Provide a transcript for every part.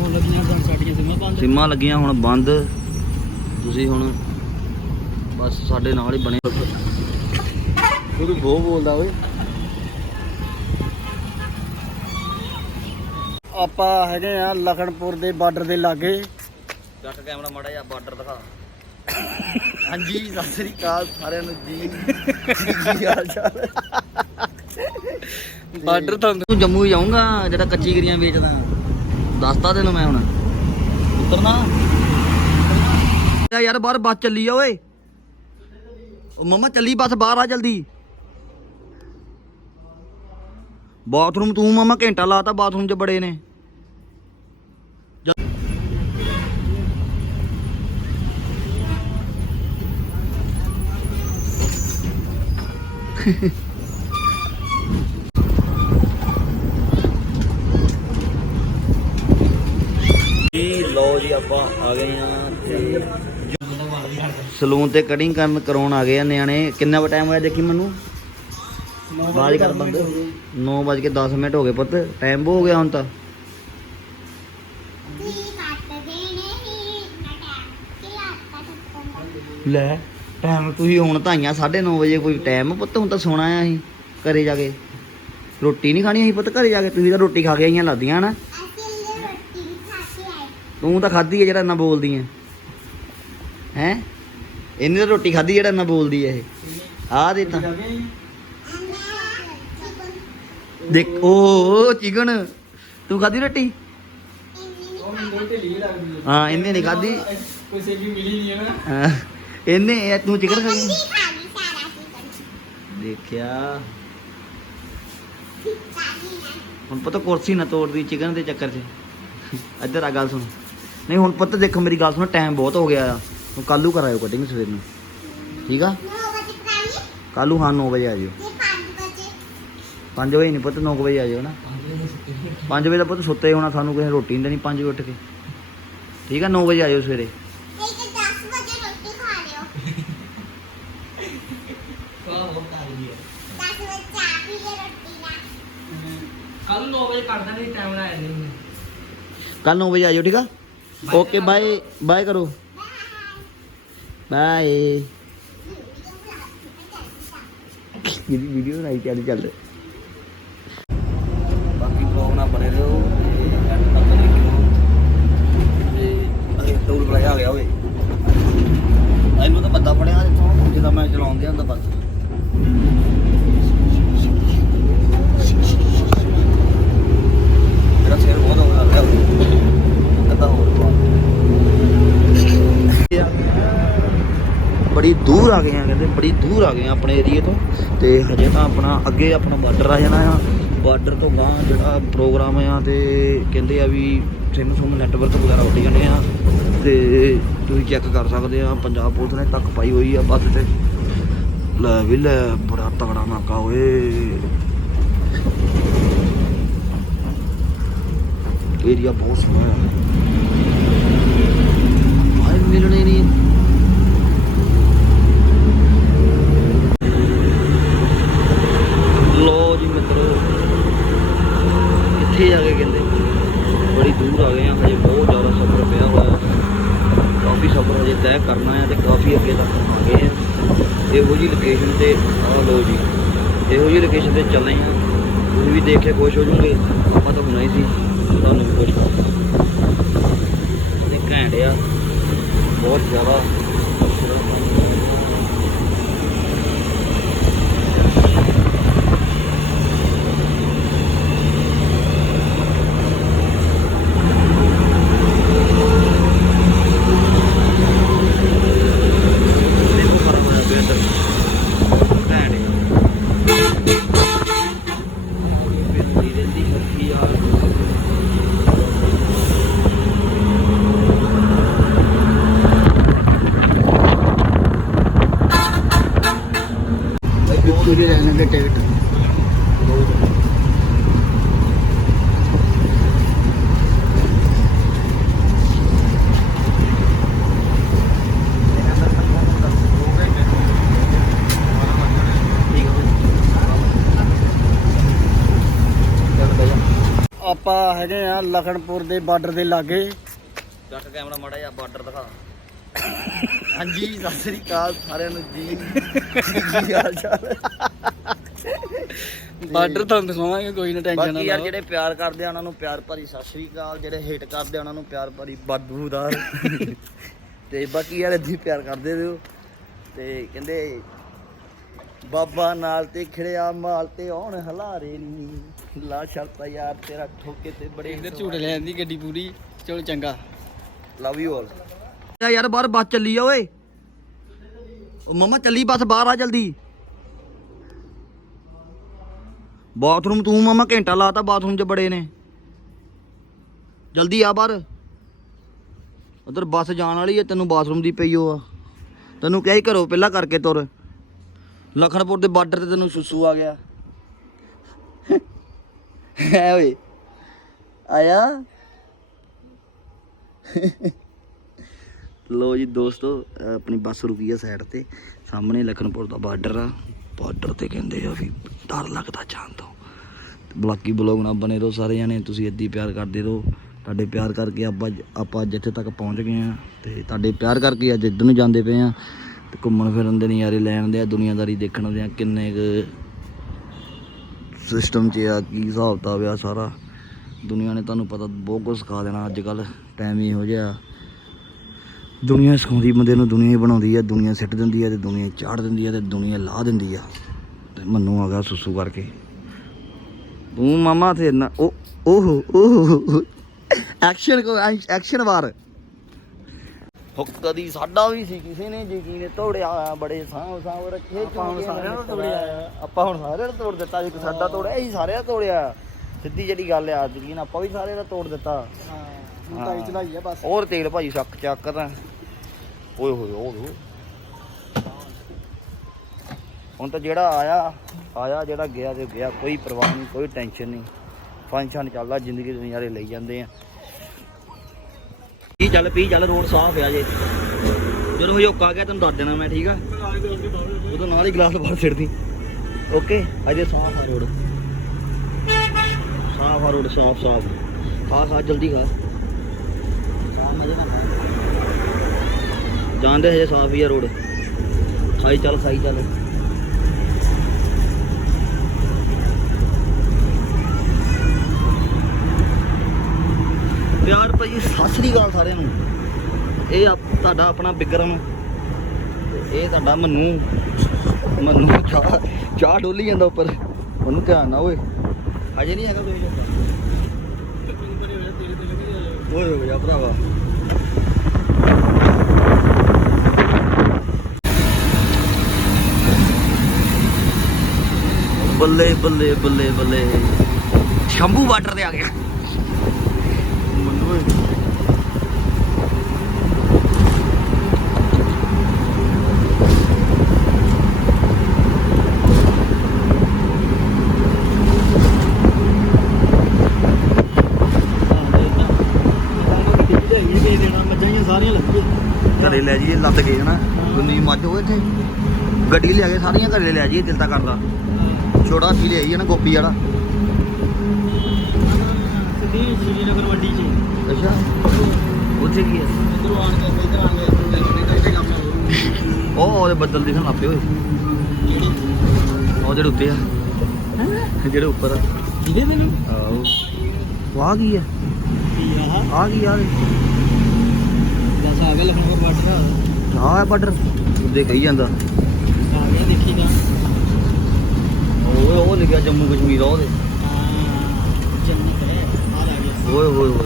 ਹੁਣ ਲੱਗੀਆਂ ਤਾਂ ਸਾਡੀਆਂ ਸਿਮਾਂ ਬੰਦ। ਸਿੰਮਾਂ ਲੱਗੀਆਂ ਹੁਣ ਬੰਦ। ਤੁਸੀਂ ਹੁਣ ਬਸ ਸਾਡੇ ਨਾਲ ਹੀ ਬਣੇ। ਉਹ ਵੀ ਬਹੁਤ ਬੋਲਦਾ ਓਏ। ਆਪਾਂ ਹੈਗੇ ਆ ਲਖਨਪੁਰ ਦੇ ਬਾਰਡਰ ਦੇ ਲਾਗੇ। ਜੱਟ ਕੈਮਰਾ ਮਾੜਾ ਜਿਹਾ ਬਾਰਡਰ ਦਿਖਾ। ਹਾਂਜੀ ਸਤਿ ਸ੍ਰੀ ਅਕਾਲ ਸਾਰਿਆਂ ਨੂੰ ਜੀ। ਕੀ ਹਾਲ ਚਾਲ? ਬਾਰਡਰ ਤੋਂ ਤੂੰ ਜੰਮੂ ਜਾਊਂਗਾ ਜਿਹੜਾ ਕੱਚੀ ਗਰੀਆਂ ਵੇਚਦਾ। ਦੱਸਤਾ ਤੈਨੂੰ ਮੈਂ ਹੁਣ। ਉਤਰਨਾ? ਯਾਰ ਬਾਹਰ ਬੱਸ ਚੱਲੀ ਆ ਓਏ। ਉਹ ਮਮਾ ਚੱਲੀ ਬੱਸ ਬਾਹਰ ਆ ਜਲਦੀ। ਬਾਥਰੂਮ ਤੂੰ ਮਮਾ ਘੰਟਾ ਲਾਤਾ ਬਾਥਰੂਮ 'ਚ ਬੜੇ ਨੇ। ਜੀ ਲੋ ਜੀ ਆਪਾਂ ਆ ਗਏ ਆ ਤੇ ਸਲੂਨ ਤੇ ਕਟਿੰਗ ਕਰਨ ਕਰਾਉਣ ਆ ਗਏ ਆ ਨਿਆਣੇ। ਕਿੰਨਾ ਟਾਈਮ ਹੋਇਆ ਦੇਖੀ ਮੈਨੂੰ? ਬਾਜ ਕਰ ਬੰਦ। 9 ਵਜ ਕੇ 10 ਮਿੰਟ ਹੋ ਗਏ ਪੁੱਤ। ਟਾਈਮ ਹੋ ਗਿਆ ਹੁਣ ਤਾਂ। ਲੈ ਟਾਈਮ ਤੁਸੀਂ ਹੁਣ ਤਾਂ ਆਈਆਂ 9:30 ਵਜੇ ਕੋਈ ਟਾਈਮ ਪੁੱਤ ਹੁਣ ਤਾਂ ਸੋਣਾ ਆ ਅਸੀਂ ਘਰੇ ਜਾ ਕੇ। ਰੋਟੀ ਨਹੀਂ ਖਾਣੀ ਅਸੀਂ ਪੁੱਤ ਘਰੇ ਜਾ ਕੇ। ਤੁਸੀਂ ਤਾਂ ਰੋਟੀ ਖਾ ਕੇ ਆਈਆਂ ਲੱਗਦੀਆਂ ਨਾ ਤੂੰ ਤਾਂ ਖਾਧੀ ਹੈ ਜਿਹੜਾ ਨਾ ਬੋਲਦੀ ਹੈ ਹੈ? ਇਹਨੇ ਤਾਂ ਰੋਟੀ ਖਾਧੀ ਜਿਹੜਾ ਨਾ ਬੋਲਦੀ ਹੈ ਇਹ। ਆ ਦੇ ਤਾਂ। ਦੇਖ ਓ ਚਿਕਨ ਤੂੰ ਖਾਧੀ ਰੋਟੀ? ਹਾਂ ਇਹਨੇ ਨਹੀਂ ਖਾਧੀ। ਕੋਈ ਸੇਗੀ ਮਿਲੀ ਨਹੀਂ ਹੈ ਨਾ ਇਹਨੇ ਇਹ ਤੂੰ ਚਿਕਨ। ਖਾਧੀ ਦੇਖਿਆ ਹੁਣ ਪਤਾ ਕੁਰਸੀ ਨਾ ਤੋੜਦੀ ਚਿਕਨ ਦੇ ਚੱਕਰ 'ਚ। ਇੱਧਰ ਆ ਗੱਲ ਸੁਣ। ਨਹੀਂ ਹੁਣ ਪੁੱਤ ਦੇਖੋ ਮੇਰੀ ਗੱਲ ਸੁਣ ਟਾਈਮ ਬਹੁਤ ਹੋ ਗਿਆ ਆ। ਹੁਣ ਕੱਲੂ ਕਰਾਇਓ ਕਟਿੰਗ ਸਵੇਰ ਨੂੰ। ਠੀਕ ਆ? ਕੱਲੂ ਹਾਂ 9 ਵਜੇ ਆ ਜਿਓ। 5 ਵਜੇ ਨਹੀਂ ਪੁੱਤ 9 ਵਜੇ ਆ ਜਿਓ ਨਾ। 5 ਵਜੇ ਦਾ ਪੁੱਤ ਸੁੱਤੇ ਹੋਣਾ ਸਾਨੂੰ ਕਿਸੇ ਰੋਟੀ ਨਹੀਂ ਦੇਣੀ 5 ਵਜੇ ਉੱਠ ਕੇ। ਠੀਕ ਆ 9 ਵਜੇ ਆ ਜਿਓ ਸਵੇਰੇ। ਕੱਲ 9 ਵਜੇ ਕਰਦਾ ਨਹੀਂ ਟਾਈਮ ਨਾਲ ਨਹੀਂ ਕੱਲ 9 ਵਜੇ ਆ ਜਿਓ ਠੀਕ ਆ? ਓਕੇ ਬਾਏ ਬਾਏ ਕਰੋ ਬਾਏ ਇਹਦੀ ਵੀਡੀਓ ਬਣਾਈ ਚੱਲ ਚੱਲ ਬਾਕੀ ਨਾਲ ਬਣੇ ਰਹੋ ਤੇ ਐਂਡ ਤੱਕ ਦੇਖਿਓ ਤੇ ਅਗੇ ਟੂਲ ਪਲਾਜ਼ਾ ਆ ਗਿਆ ਓਏ ਇਹਨੂੰ ਤਾਂ ਬੰਦਾ ਪੜਿਆ ਜਿੱਥੋਂ ਜਦੋਂ ਮੈਂ ਚਲਾਉਂਦੇ ਹੁੰਦਾ ਬਸ ਮੇਰਾ ਸਿਰ ਬਹੁਤ ਹੋ ਗਿਆ ਕਦਾ ਹੋਰ ਬੜੀ ਦੂਰ ਆ ਗਏ ਆ ਕਹਿੰਦੇ ਬੜੀ ਦੂਰ ਆ ਗਏ ਆ ਆਪਣੇ ਏਰੀਏ ਤੋਂ। ਤੇ ਹਜੇ ਤਾਂ ਆਪਣਾ ਅੱਗੇ ਆਪਣਾ ਬਾਰਡਰ ਆ ਜਾਣਾ ਆ। ਬਾਰਡਰ ਤੋਂ ਗਾਂ ਜਿਹੜਾ ਪ੍ਰੋਗਰਾਮ ਆ ਤੇ ਕਹਿੰਦੇ ਆ ਵੀ ਸਿਮ ਸੁਮ ਨੈਟਵਰਕ ਵਗੈਰਾ ਉੱਡ ਜਾਣੇ ਆ। ਤੇ ਤੁਸੀਂ ਚੈੱਕ ਕਰ ਸਕਦੇ ਆ, ਪੰਜਾਬ ਪੁਲਿਸ ਨੇ ਤੱਕ ਪਾਈ ਹੋਈ ਆ ਬੱਸ ਤੇ। ਲੈ ਵੀ ਲੈ, ਬੜਾ ਤਗੜਾ ਨਾਕਾ ਓਏ। ਏਰੀਆ ਬਹੁਤ ਸੋਹਣਾ ਹੈ ਭਾਈ ਮਿਲਣੇ ਨਹੀਂ ਲੋ ਜੀ ਮਿੱਤਰੋ ਕਿੱਥੇ ਆ ਗਏ ਕਹਿੰਦੇ ਬੜੀ ਦੂਰ ਆ ਗਏ ਆ ਹਜੇ ਬਹੁਤ ਜ਼ਿਆਦਾ ਸਫ਼ਰ ਪਿਆ ਹੋਇਆ ਕਾਫੀ ਸਫ਼ਰ ਹਜੇ ਤੈਅ ਕਰਨਾ ਹੈ ਤੇ ਕਾਫੀ ਅੱਗੇ ਤੱਕ ਆ ਗਏ ਆ ਇਹੋ ਜੀ ਲੋਕੇਸ਼ਨ ਤੇ ਆ ਲੋ ਜੀ। ਇਹੋ ਜੀ ਲੋਕੇਸ਼ਨ ਤੇ ਚੱਲੇ ਆ ਤੁਸੀਂ ਵੀ ਦੇਖ ਕੇ ਖੁਸ਼ ਹੋ ਜੂਗੇ ਆਪਾਂ ਤਾਂ ਬਣਾਈ ਸੀ। ਤੁਹਾਨੂੰ ਵੀ ਖੁਸ਼ ਕਰ ਘੈਂਟ ਆ। ਬਹੁਤ ਜ਼ਿਆਦਾ ਵੀ ਲੈ ਲੈਣਗੇ ਟਿਕਟ। ਆਪਾਂ ਹੈਗੇ ਆ ਲਖਨਪੁਰ ਦੇ ਬਾਰਡਰ ਦੇ ਲਾਗੇ। ਜੱਟ ਕੈਮਰਾ ਮਾੜਾ ਜਿਹਾ ਬਾਰਡਰ ਦਿਖਾ। ਹਾਂਜੀ ਸਤਿ ਸ੍ਰੀ ਅਕਾਲ ਸਾਰਿਆਂ ਨੂੰ ਜੀ। ਕੀ ਹਾਲ ਚਾਲ ਬਾਰਡਰ ਤੁਹਾਨੂੰ ਦਿਖਾਵਾਂਗੇ ਕੋਈ ਨਾ ਟੈਨਸ਼ਨ ਨਾ ਬਾਕੀ ਯਾਰ ਲਓ। ਜਿਹੜੇ ਪਿਆਰ ਕਰਦੇ ਆ ਉਹਨਾਂ ਨੂੰ ਪਿਆਰ ਭਰੀ ਸਤਿ ਸ੍ਰੀ ਅਕਾਲ ਜਿਹੜੇ ਹੇਟ ਕਰਦੇ ਆ ਉਹਨਾਂ ਨੂੰ ਪਿਆਰ ਭਰੀ ਬਦਬੂਦਾਰ ਤੇ ਬਾਕੀ ਯਾਰ ਇੱਦਾਂ ਪਿਆਰ ਕਰਦੇ ਰਹੋ। ਤੇ ਕਹਿੰਦੇ ਬਾਬਾ ਨਾਲ ਤੇ ਖੜਿਆ ਮਾਲ ਤੇ ਆਉਣ ਹਲਾਰੇ ਨੀ। ਲਾ ਸ਼ਰਤਾ ਯਾਰ ਤੇਰਾ ਠੋਕੇ ਤੇ ਬੜੇ ਇੱਧਰ ਝੂਟ ਲੈ ਜਾਂਦੀ ਗੱਡੀ ਪੂਰੀ ਚਲੋ ਚੰਗਾ। ਲਵ ਯੂ ਆਲ ਯਾਰ ਬਾਹਰ ਬੱਸ ਚੱਲੀ ਆ ਓਏ। ਉਹ ਮਮਾ ਚੱਲੀ ਬੱਸ ਬਾਹਰ ਆ ਜਲਦੀ। ਬਾਥਰੂਮ ਤੂੰ ਮਮਾ ਘੰਟਾ ਲਾਤਾ ਬਾਥਰੂਮ 'ਚ ਬੜੇ ਨੇ। ਜਲਦੀ ਆ ਬਾਹਰ। ਉਧਰ ਬੱਸ ਜਾਣ ਵਾਲੀ ਹੈ ਤੈਨੂੰ ਬਾਥਰੂਮ ਦੀ ਪਈ ਉਹ ਆ। ਤੈਨੂੰ ਕਿਹਾ ਹੀ ਘਰੋਂ ਪਹਿਲਾਂ ਕਰਕੇ ਤੁਰ। ਲਖਨਪੁਰ ਦੇ ਬਾਰਡਰ ਤੇ ਤੈਨੂੰ ਸੁਸੂ ਆ ਗਿਆ। ਹੈ ਓਏ। ਆਇਆ? ਲੋ ਜੀ ਦੋਸਤੋ ਆਪਣੀ ਬੱਸ ਰੁਕੀ ਆ ਸਾਈਡ ਤੇ। ਸਾਹਮਣੇ ਲਖਨਪੁਰ ਦਾ ਬਾਰਡਰ ਆ। ਬਾਰਡਰ ਤੇ ਕਹਿੰਦੇ ਆ ਵੀ ਡਰ ਲੱਗਦਾ ਜਾਣ ਤੋਂ। ਬਲਾਕੀ ਬਲੌਗ ਨਾਲ ਬਣੇ ਰਹੋ ਸਾਰੇ ਜਾਣੇ, ਤੁਸੀਂ ਇੱਦੀ ਪਿਆਰ ਕਰਦੇ ਰਹੋ। ਤੁਹਾਡੇ ਪਿਆਰ ਕਰਕੇ ਆਪਾਂ ਆਪਾਂ ਅੱਜ ਇੱਥੇ ਤੱਕ ਪਹੁੰਚ ਗਏ ਆ। ਤੇ ਤੁਹਾਡੇ ਪਿਆਰ ਕਰਕੇ ਅੱਜ ਇੱਧਰ ਨੂੰ ਜਾਂਦੇ ਪਏ ਆ। ਤੇ ਘੁੰਮਣ ਫਿਰਨ ਦੇ ਨਜ਼ਾਰੇ ਲੈਣ ਦੇ ਆ, ਦੁਨੀਆਦਾਰੀ ਦੇਖਣ ਦੇ ਆ, ਕਿੰਨੇ ਕੁ ਸਿਸਟਮ 'ਚ ਆ, ਕੀ ਹਿਸਾਬ ਕਿਤਾਬ ਆ ਸਾਰਾ। ਦੁਨੀਆ ਨੇ ਤੁਹਾਨੂੰ ਪਤਾ ਬਹੁਤ ਕੁਝ ਸਿਖਾ ਦੇਣਾ। ਅੱਜ ਕੱਲ ਟਾਈਮ ਹੀ ਇਹੋ ਜਿਹਾ। ਦੁਨੀਆ ਸਿਖਾਉਂਦੀ ਬੰਦੇ ਨੂੰ ਦੁਨੀਆ ਹੀ ਬਣਾਉਂਦੀ ਆ ਦੁਨੀਆ ਸਿੱਟ ਦਿੰਦੀ ਆ ਤੇ ਦੁਨੀਆ ਚਾੜ ਦਿੰਦੀ ਆ ਤੇ ਦੁਨੀਆ ਲਾ ਦਿੰਦੀ ਆ। ਤੇ ਮੰਨੂ ਆ ਗਿਆ ਸੁਸੂ ਕਰਕੇ। ਤੂੰ ਮਾਮਾ ਤੇ ਨਾ ਉਹ ਓਹ ਓਹ ਐਕਸ਼ਨ ਕੋ ਐਕਸ਼ਨ ਵਾਰ। ਹੁੱਕ ਦੀ ਸਾਡਾ ਵੀ ਸੀ ਕਿਸੇ ਨੇ ਯਕੀਨ ਤੋੜਿਆ ਬੜੇ ਸਾਂਭ ਸਾਂਭ ਰੱਖੇ ਆਪਾਂ ਹੁਣ ਝੁਮਕੇ ਸਾਰਿਆਂ ਨੂੰ ਤੋੜਿਆ ਆ। ਆਪਾਂ ਹੁਣ ਸਾਰਿਆਂ ਨੂੰ ਤੋੜ ਦਿੱਤਾ ਜੇ ਸਾਡਾ ਤੋੜਿਆ ਅਸੀਂ ਸਾਰਿਆਂ ਦਾ ਤੋੜਿਆ। ਸਿੱਧੀ ਜਿਹੜੀ ਗੱਲ ਆ ਯਕੀਨ ਆਪਾਂ ਵੀ ਸਾਰਿਆਂ ਦਾ ਤੋੜ ਦਿੱਤਾ। ਹਾਂ ਹੁਣ ਤਾਂ ਹੀ ਚਲਾਈ ਆ ਬਸ। ਹੋਰ ਤੇਲ ਭਾਜੀ ਸੱਕ ਚੱਕ ਤਾਂ। ਓਏ ਹੋਏ ਓਏ ਹੁਣ ਤਾਂ ਜਿਹੜਾ ਆਇਆ ਆਇਆ ਜਿਹੜਾ ਗਿਆ ਤੇ ਗਿਆ, ਕੋਈ ਪਰਵਾਹ ਨਹੀਂ, ਕੋਈ ਟੈਨਸ਼ਨ ਨਹੀਂ। ਫੰਕਸ਼ਨ ਚੱਲਦਾ, ਜ਼ਿੰਦਗੀ ਦੇ ਨਜ਼ਾਰੇ ਲਈ ਜਾਂਦੇ ਆ। ਪੀ ਚੱਲ ਪੀ ਚੱਲ, ਰੋਡ ਸਾਫ਼ ਆ ਜੇ। ਜਦੋਂ ਹਯੋਕ ਆ ਗਿਆ, ਤੈਨੂੰ ਦੱਸ ਦੇਣਾ ਮੈਂ, ਠੀਕ ਆ? ਉਦੋਂ ਨਾਲ ਹੀ ਗਲਾਸ ਬਾਹਰ ਛੱਡਦੀ ਓਕੇ? ਅਜੇ ਸਾਫ਼ ਆ ਰੋਡ। ਸਾਫ਼ ਆ ਰੋਡ, ਸਾਫ਼ ਸਾਫ਼। ਖਾ ਖਾ, ਜਲਦੀ ਖਾ। ਜਾਂਦੇ ਹਜੇ ਸਾਫ਼ ਹੀ ਆ ਰੋਡ। ਖਾਈ ਚੱਲ ਖਾਈ ਚੱਲ। ਪਿਆਰ ਭਾਈ, ਸਤਿ ਸ੍ਰੀ ਅਕਾਲ ਸਾਰਿਆਂ ਨੂੰ। ਇਹ ਤੁਹਾਡਾ ਆਪਣਾ ਬਿਗਰਮ ਇਹ ਤੁਹਾਡਾ ਮੰਨੂ। ਮੰਨੂ ਚਾਹ ਚਾਹ ਡੋਲੀ ਜਾਂਦਾ ਉੱਪਰ। ਉਹਨੂੰ ਧਿਆਨ ਨਾ ਓਏ ਹਜੇ ਨਹੀਂ ਹੈਗਾ ਕੋਈ। ਓਏ ਹੋਏ ਭਰਾਵਾ। ਬੱਲੇ ਬੱਲੇ ਬੱਲੇ ਬੱਲੇ। ਸ਼ੰਭੂ ਵਾਟਰ ਤੇ ਆ ਗਿਆ। ਘਰੇ ਲੈ ਜਾਈਏ ਲੱਦ ਕੇ ਹਨਾ ਗੁੰਨੀ ਮੱਝ ਹੋਏ ਇੱਥੇ। ਗੱਡੀ ਲਿਆ ਕੇ ਸਾਰੀਆਂ ਘਰੇ ਲੈ ਜਾਈਏ ਦਿਲ ਤਾਂ ਕਰਦਾ। ਛੋਟਾ ਕੀ ਲਿਆਈ ਹੈ ਨਾ ਗੋਪੀ ਵਾਲਾ। ਸਿੱਧੀ ਸ਼੍ਰੀਨਗਰ ਮੰਡੀ 'ਚ ਅੱਛਾ। ਉੱਥੇ ਕੀ ਹੈ ਇਧਰੋਂ ਆਣ ਕੇ ਇਧਰ ਆਣ ਕੇ ਇੱਥੇ ਕੰਮ ਉਹ ਉਹਦੇ ਬੱਦਲ ਦਿਖਣ ਲੱਗ ਪਏ ਓਏ। ਉਹ ਜਿਹੜੇ ਉੱਤੇ ਆ। ਜਿਹੜੇ ਉੱਪਰ ਆ। ਜਿਹਦੇ ਮੈਨੂੰ ਆਓ ਵਾਹ ਆ ਕੀ ਯਾਰ ਦੱਸ ਆ ਗਿਆ ਲਖਨਊਰ ਬਾਰਡਰ। ਬਾਰਡਰ। ਉਹਦੇ ਕਹੀ ਜਾਂਦਾ। ਆ ਗਿਆ ਦੇਖੀ ਤਾਂ। ਓਏ ਉਹ ਲਿਖਿਆ ਜੰਮੂ ਕਸ਼ਮੀਰ ਆ ਉਹਦੇ। ਹਾਂ ਜੰਮੂ ਕਰੇ ਆ ਆ ਗਿਆ ਓਏ। ਹੋਏ ਹੋਏ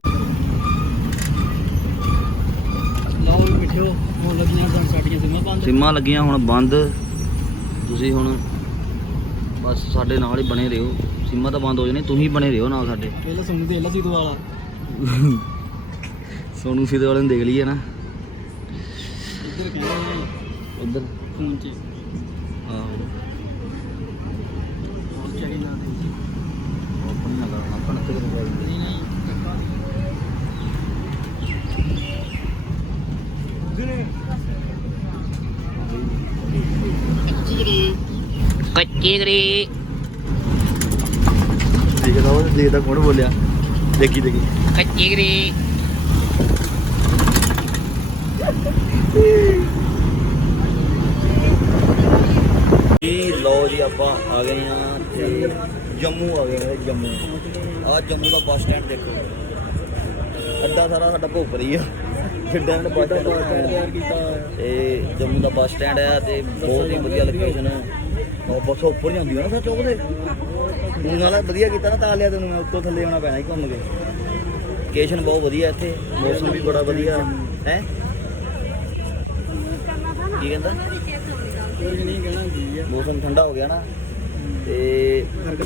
ਲਓ ਵੀ ਮਿੱਠਿਓ ਹੁਣ ਲੱਗੀਆਂ ਤਾਂ ਸਾਡੀਆਂ ਸਿਮਾਂ ਬੰਦ। ਸਿੰਮਾਂ ਲੱਗੀਆਂ ਹੁਣ ਬੰਦ। ਤੁਸੀਂ ਹੁਣ ਬਸ ਸਾਡੇ ਨਾਲ ਹੀ ਬਣੇ ਰਹੋ। ਸਿੰਮਾਂ ਤਾਂ ਬੰਦ ਹੋ ਜਾਣੇ ਤੁਸੀਂ ਬਣੇ ਰਹੋ ਨਾਲ ਸਾਡੇ। ਪਹਿਲਾਂ ਸੁਣੂ ਦੇ ਲੱਸੀ ਵਾਲਾ। ਸੋਨੂ ਸਿੱਧੇ ਵਾਲੇ ਨੂੰ ਦੇਖ ਲਈਏ ਨਾ। ਇੱਧਰ ਕਹਿੰਦੇ ਉਧਰ ਫੋਨ 'ਚ ਆਹੋ ਹੋਰ ਚੜੀ ਨਾ ਦੇ ਆਪਣੀ ਨਾ ਕਰਨਾ ਆਪਣਾ ਤੇ ਕਰਨਾ ਨਹੀਂ ਨਹੀਂ ਕੱਕਾ ਕੱਚੀ ਗਰੀ ਦੇਖਦਾ ਉਹ ਦੇਖਦਾ ਕੌਣ ਬੋਲਿਆ। ਦੇਖੀ ਦੇਖੀ। ਕੱਚੀ ਗਰੀ ਲਓ ਜੀ ਆਪਾਂ ਆ ਗਏ ਆ ਤੇ ਜੰਮੂ ਆ ਗਏ ਆ ਜੰਮੂ। ਆ ਜੰਮੂ ਦਾ ਬੱਸ ਸਟੈਂਡ ਦੇਖੋ। ਅੱਡਾ ਸਾਰਾ ਸਾਡਾ ਭੋਪਰ ਹੀ ਆ। ਜਿੱਦਾਂ ਦਾ ਬੱਸ ਸਟੈਂਡ ਕੀਤਾ। ਤੇ ਜੰਮੂ ਦਾ ਬੱਸ ਸਟੈਂਡ ਆ ਤੇ ਬਹੁਤ ਹੀ ਵਧੀਆ ਲੋਕੇਸ਼ਨ ਆ। ਉਹ ਬੱਸ ਉੱਪਰ ਜਾਂਦੀ ਆ ਨਾ ਸੱਚ ਉਹਦੇ ਹੁਣ ਨਾਲੇ ਵਧੀਆ ਕੀਤਾ ਨਾ ਤਾਂ ਲਿਆ ਤੈਨੂੰ ਮੈਂ ਉੱਤੋਂ ਥੱਲੇ ਆਉਣਾ ਪੈਣਾ ਸੀ ਘੁੰਮ ਕੇ। ਲੋਕੇਸ਼ਨ ਬਹੁਤ ਵਧੀਆ ਇੱਥੇ ਮੌਸਮ ਵੀ ਬੜਾ ਵਧੀਆ। ਹੈ? ਕੀ ਕਹਿੰਦਾ? ਮੌਸਮ ਠੰਡਾ ਹੋ ਗਿਆ ਨਾ। ਹੈ ਹਾਂ ਜੀ,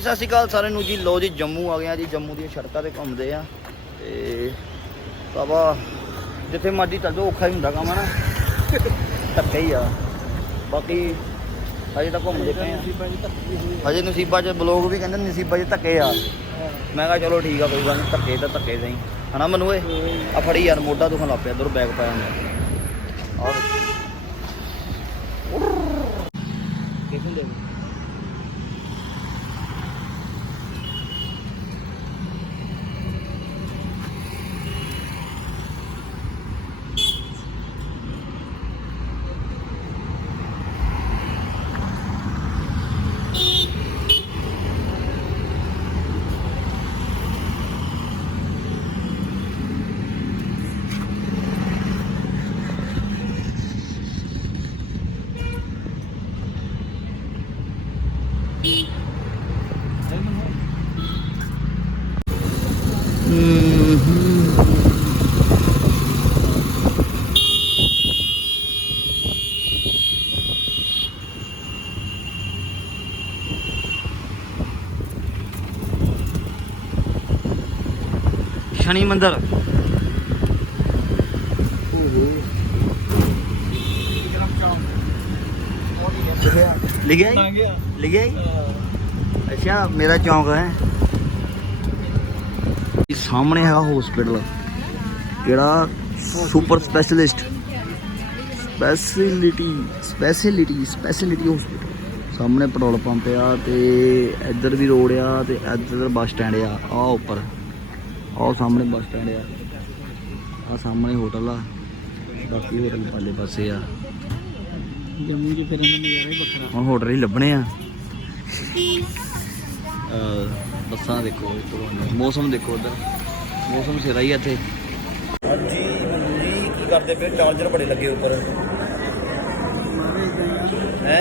ਸਤਿ ਸ਼੍ਰੀ ਅਕਾਲ ਸਾਰਿਆਂ ਨੂੰ ਜੀ। ਲੋ ਜੀ ਜੰਮੂ ਆ ਗਏ ਆ ਜੀ ਜੰਮੂ ਦੀਆਂ ਸੜਕਾਂ ਤੇ ਘੁੰਮਦੇ ਆ। ਤੇ ਬਾਬਾ ਜਿੱਥੇ ਮਰਜ਼ੀ ਚੱਲ ਜਾਓ ਔਖਾ ਹੀ ਹੁੰਦਾ ਕੰਮ ਨਾ ਧੱਕੇ ਹੀ ਆ। ਬਾਕੀ ਹਜੇ ਤਾਂ ਘੁੰਮਦੇ ਪਏ ਆ। ਹਜੇ ਨਸੀਬਾਂ 'ਚ ਬਲੋਗ ਵੀ ਕਹਿੰਦੇ ਨਸੀਬਾਂ 'ਚ ਧੱਕੇ ਆ। ਮੈਂ ਕਿਹਾ ਚਲੋ ਠੀਕ ਆ ਕੋਈ ਗੱਲ ਨਹੀਂ ਧੱਕੇ ਤਾਂ ਧੱਕੇ ਸਹੀ। ਹਨਾ ਮਨੂੰ ਓਏ ਆ ਫੜੀ ਯਾਰ ਮੋਢਾ ਦੁਖਣ ਲੱਗ ਪਿਆ ਇਧਰ ਬੈਗ ਪਾਇਆ ਹੁੰਦਾ। ਆ ਕਿਹਨੂੰ ਦੇ ਸ਼ਨੀ ਮੰਦਰ। ਲਿਖਿਆ? ਗਿਆ ਲਿਖਿਆ? ਅੱਛਾ ਮੇਰਾ ਚੌਂਕ ਹੈ। ਇਹ ਸਾਹਮਣੇ ਹੈਗਾ ਹਸਪੀਟਲ ਜਿਹੜਾ super specialist speciality speciality speciality hospital ਸਾਹਮਣੇ ਪੈਟਰੋਲ ਪੰਪ ਆ ਤੇ ਇੱਧਰ ਵੀ ਰੋਡ ਆ ਤੇ ਇੱਧਰ ਬੱਸ ਸਟੈਂਡ ਆ ਆ ਉੱਪਰ। ਆਹ ਸਾਹਮਣੇ ਬੱਸ ਸਟੈਂਡ ਆ। ਆ ਸਾਹਮਣੇ ਹੋਟਲ ਆ। ਬਾਕੀ ਹੋਟਲ ਵਾਲੇ ਪਾਸੇ ਆ। ਜੰਮੂ ਚ ਫਿਰਨ ਦਾ ਨਜ਼ਾਰਾ ਹੀ ਵੱਖਰਾ। ਹੁਣ ਹੋਟਲ ਹੀ ਲੱਭਣੇ ਆ। ਬੱਸਾਂ ਦੇਖੋ ਤੋਂ ਮੌਸਮ ਦੇਖੋ ਉਧਰ। ਮੌਸਮ ਸਿਰਾ ਹੀ ਆ ਇੱਥੇ। ਹਾਂਜੀ ਜੀ ਕੀ ਕਰਦੇ ਪਏ? ਚਾਰਜਰ ਬੜੇ ਲੱਗੇ ਉੱਪਰ। ਹੈ?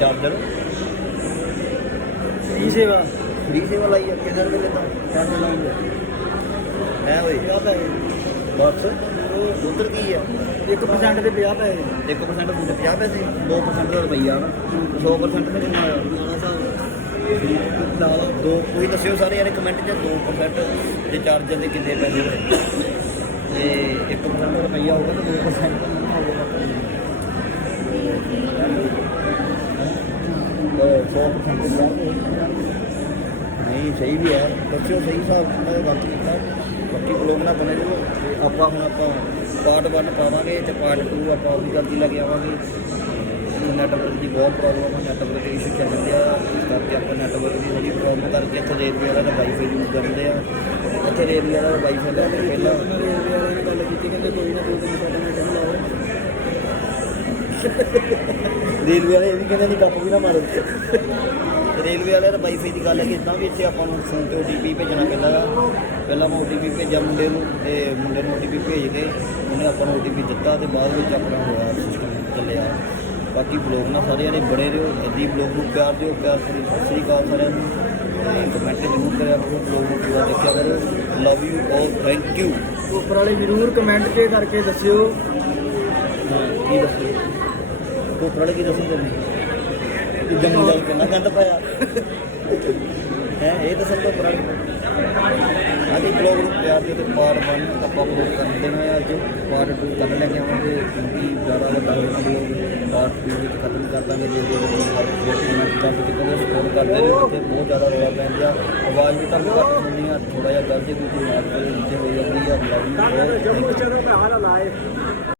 ਚਾਰਜਰ। ਹੀ ਸੇਵਾ? ਫ੍ਰੀ ਸੇਵਾ ਲਾਈ ਆ ਕਿੰਨੇ ਰੁਪਏ ਲੈਂਦਾ ਚਾਰਜ ਲਾਉਂਗੇ ਹੈ ਓਏ ਯਾਦ ਹੈ ਬਸ। ਉਧਰ ਕੀ ਆ? 1% ਦੇ 50 ਪੈਸੇ 1% ਬੂਟ 50 ਪੈਸੇ 2% ਦਾ ਰੁਪਈਆ ਨਾ। 100% ਦਾ ਕਿੰਨਾ ਆ ਨਾਲ ਦੋ ਕੋਈ ਦੱਸਿਓ ਸਾਰੇ ਯਾਰ ਕਮੈਂਟ 'ਚ। 2% ਦੇ ਚਾਰਜਰ ਦੇ ਕਿੰਨੇ ਪੈਸੇ ਹੋਏ ਤੇ 1% ਦਾ ਰੁਪਈਆ ਹੋਊਗਾ ਤਾਂ 2% ਦਾ ਕਿੰਨਾ ਹੋਊਗਾ। ਉਹ 100% ਦਾ ਨਹੀਂ ਸਹੀ ਵੀ ਹੈ। ਦੱਸਿਓ ਸਹੀ ਹਿਸਾਬ ਨਾਲ ਗਲਤ ਕੀਤਾ। ਬਾਕੀ ਬਲੋਗ ਨਾ ਬਣੇ ਰਹੋ ਤੇ ਆਪਾਂ ਹੁਣ ਆਪਾਂ ਪਾਰਟ 1 ਪਾਵਾਂਗੇ ਤੇ ਪਾਰਟ 2 ਆਪਾਂ ਵੀ ਜਲਦੀ ਲੈ ਕੇ ਆਵਾਂਗੇ। ਨੈਟਵਰਕ ਦੀ ਬਹੁਤ ਪ੍ਰੋਬਲਮ ਹੈ ਨੈਟਵਰਕ ਇਸ਼ੂ ਚੱਲ ਰਿਹਾ ਇਸ ਕਰਕੇ ਆਪਾਂ ਨੈਟਵਰਕ ਦੀ ਥੋੜੀ ਪ੍ਰੋਬਲਮ ਕਰਕੇ ਇੱਥੇ ਰੇਲਵੇ ਵਾਲਾ ਦਾ ਵਾਈਫਾਈ ਯੂਜ਼ ਕਰਦੇ ਆ। ਇੱਥੇ ਰੇਲਵੇ ਵਾਲਾ ਵਾਈਫਾਈ ਲੈ ਕੇ ਪਹਿਲਾਂ। ਗੱਲ ਕੀਤੀ ਕਹਿੰਦੇ ਕੋਈ ਨਾ ਕੋਈ ਸਾਡਾ ਕੰਮ ਲਾਓ। ਰੇਲਵੇ ਵਾਲੇ ਇਹ ਵੀ ਕਹਿੰਦੇ ਨਹੀਂ ਗੱਪ ਵੀ ਨਾ ਮਾਰੋ ਰੇਲਵੇ ਵਾਲੇ ਦਾ ਵਾਈਫਾਈ ਦੀ ਗੱਲ ਹੈ ਕਿ ਇਦਾਂ ਵੀ ਇੱਥੇ ਆਪਾਂ ਨੂੰ ਫੋਨ ਤੇ OTP ਭੇਜਣਾ ਪੈਂਦਾ ਆ ਪਹਿਲਾਂ ਮੈਂ OTP ਭੇਜਿਆ ਮੁੰਡੇ ਨੂੰ ਤੇ ਮੁੰਡੇ ਨੂੰ OTP ਭੇਜ ਕੇ ਉਹਨੇ ਆਪਾਂ ਨੂੰ OTP ਦਿੱਤਾ ਤੇ ਬਾਅਦ ਵਿੱਚ ਆਪਣਾ ਹੋਇਆ ਸਿਸਟਮ ਚੱਲਿਆ। ਬਾਕੀ ਬਲੌਗ ਨਾਲ ਸਾਰਿਆਂ ਨੇ ਬੜੇ ਰਹੋ ਇੱਦੀ ਬਲੌਗ ਨੂੰ ਪਿਆਰ ਦਿਓ ਪਿਆਰ ਕਰੀ ਸਤਿ ਸ੍ਰੀ ਅਕਾਲ ਸਾਰਿਆਂ ਨੂੰ। ਤੇ ਕਮੈਂਟ ਜ਼ਰੂਰ ਕਰਿਆ ਕਰੋ ਬਲੌਗ ਨੂੰ ਪੂਰਾ ਦੇਖਿਆ ਕਰੋ। ਲਵ ਯੂ ਔਰ ਥੈਂਕ ਯੂ ਉੱਪਰ ਵਾਲੇ ਜ਼ਰੂਰ ਕਮੈਂਟ ਕੇ ਕਰਕੇ ਦੱਸਿਓ। ਕੀ ਦੱਸੋ? ਕੋਪਰ ਵਾਲੇ ਕੀ ਦੱਸੋ ਤੁਹਾਨੂੰ ਕਿ ਜੰਮੂ ਦਾ ਕਿੰਨਾ ਗੰਦ ਪਾਇਆ। ਹੈ ਇਹ ਦੱਸੋ ਕੋਪਰ ਵਾਲੇ ਅੱਜ ਬਲੌਗ ਨੂੰ ਪਿਆਰ ਦਿਓ ਤੇ ਪਾਰਟ 1 ਆਪਾਂ ਬਲੌਗ ਕਰਨ ਦੇਣਾ ਹੈ ਅੱਜ ਪਾਰਟ 2 ਕੱਢ ਲੈ ਕੇ ਆਵਾਂਗੇ। ਕਿਉਂਕਿ ਜ਼ਿਆਦਾ ਵੱਡਾ ਬਲੌਗ ਪਾਰਟ 2 ਵਿੱਚ ਖਤਮ ਕਰ ਦਾਂਗੇ ਜੇ ਜੇ ਹਰ ਕਮੈਂਟ ਕਰ ਕੇ ਕਿਤੇ ਸਪੋਰਟ ਕਰਦੇ ਨੇ ਤੇ ਬਹੁਤ ਜ਼ਿਆਦਾ ਰੌਲਾ ਪੈਂਦਾ ਆਵਾਜ਼ ਵੀ ਤੁਹਾਨੂੰ ਘੱਟ ਸੁਣਨੀ ਆ ਥੋੜਾ ਜਿਹਾ ਗਲਤ ਜੇ ਕੋਈ ਮਾਰ ਕੇ ਨੀਚੇ ਹੋ ਜਾਂਦੀ ਆ ਲਵ ਯੂ ਬਹੁਤ